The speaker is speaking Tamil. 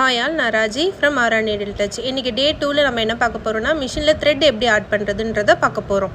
Hi all, நான் Raji from RR Needle Touch. இன்னைக்கு day 2ல நம்ம என்ன பார்க்க போறோம்னா மிஷின்ல thread எப்படி ஆட் பண்றதுன்றத பார்க்க போறோம்.